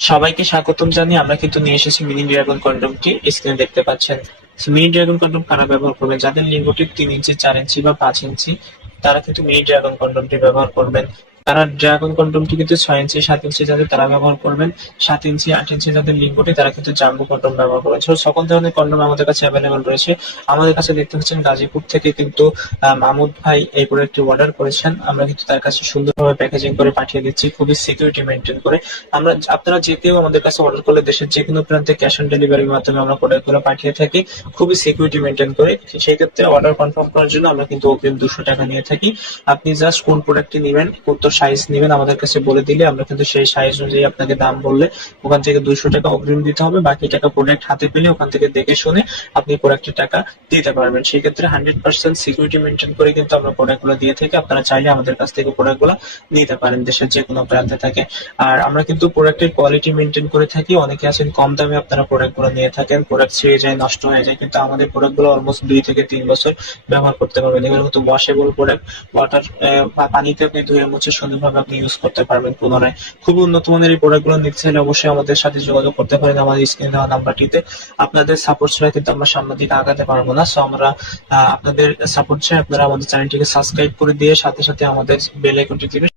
সবাইকে স্বাগতম জানিয়ে আমরা কিন্তু নিয়ে এসেছি মিনি ড্রাগন কন্ডমটি স্ক্রিনে দেখতে পাচ্ছেন। মিনি ড্রাগন কন্ডম কারা ব্যবহার করবেন? যাদের লিঙ্গটি 3 ইঞ্চি, 4 ইঞ্চি বা 5 ইঞ্চি, তারা কিন্তু মিনি ড্রাগন কন্ডমটি ব্যবহার করবেন। তারা ড্রাগন কন্ডমটি কিন্তু 6 ইঞ্চি, 7 ইঞ্চি যাদের, তারা ব্যবহার করবেন। 7 ইঞ্চি, 8 ইঞ্চি যাদের লিঙ্গটি, তারা কিন্তু জাম্বো কন্ডম ব্যবহার করবেন। সকল ধরনের কন্ডম আমাদের কাছে অ্যাভেলেবল রয়েছে। আমাদের কাছে দেখতে পাচ্ছেন গাজীপুর থেকে কিন্তু মাহমুদ ভাই এই প্রোডাক্টটি অর্ডার করেছেন। আমরা কিন্তু তার কাছে সুন্দরভাবে প্যাকেজিং করে পাঠিয়ে দিচ্ছি, খুবই সিকিউরিটি মেনটেন করে। আপনারা যে কেউ আমাদের কাছে অর্ডার করলে দেশের যে কোনো প্রান্তে ক্যাশ অন ডেলিভারির মাধ্যমে আমরা প্রোডাক্টগুলো পাঠিয়ে থাকি, খুবই সিকিউরিটি মেনটেন করে। সেই ক্ষেত্রে অর্ডার কনফার্ম করার জন্য আমরা কিন্তু অগ্রিম 200 টাকা নিয়ে থাকি। আপনি জাস্ট কোন প্রোডাক্টটি নেবেন, কত সাইজ নেবেন আমাদের কাছে বলে দিলে আমরা কিন্তু সেই সাইজ অনুযায়ী আপনাকে দাম বললে ওখান থেকে 200 টাকা অগ্রিম দিতে হবে। বাকি টাকা প্রোডাক্ট হাতে পেলে ওখান থেকে দেখে শুনে আপনি প্রোডাক্টের টাকা দিতে পারবেন। সেই ক্ষেত্রে 100% সিকিউরিটি মেনটেন করে কিন্তু আমরা প্রোডাক্টগুলো দিয়ে থাকি। আপনারা চাইলে আমাদের কাছ থেকে প্রোডাক্টগুলো নিতে পারেন দেশের যে কোনো প্রান্তে থাকে। আর আমরা কিন্তু প্রোডাক্টের কোয়ালিটি মেনটেন করে থাকি। অনেকে আছেন কম দামে আপনারা প্রোডাক্টগুলো নিয়ে থাকেন, প্রোডাক্ট ছিঁড়ে যায়, নষ্ট হয়ে যায়, কিন্তু আমাদের প্রোডাক্টগুলো অলমোস্ট 2 থেকে 3 বছর ব্যবহার করতে পারবেন। এগুলো কিন্তু ওয়াশেবল প্রোডাক্ট, ওয়াটার বা পানিতে আপনি ধুয়ে মুছে সুন্দরভাবে আপনি ইউজ করতে পারবেন পুনরায়। খুবই উন্নত মানের এই প্রোডাক্টগুলো নিতে চাইলে অবশ্যই আমাদের সাথে যোগাযোগ করতে পারেন আমাদের স্ক্রিনে দেওয়া নাম্বারটিতে। আপনাদের সাপোর্ট ছাড়া কিন্তু আমরা সামনের দিকে আগাতে পারবো না। সো আমরা আপনাদের সাপোর্ট চাই। আপনারা আমাদের চ্যানেলটিকে সাবস্ক্রাইব করে দিয়ে সাথে সাথে আমাদের বেল আইকনটি টিপে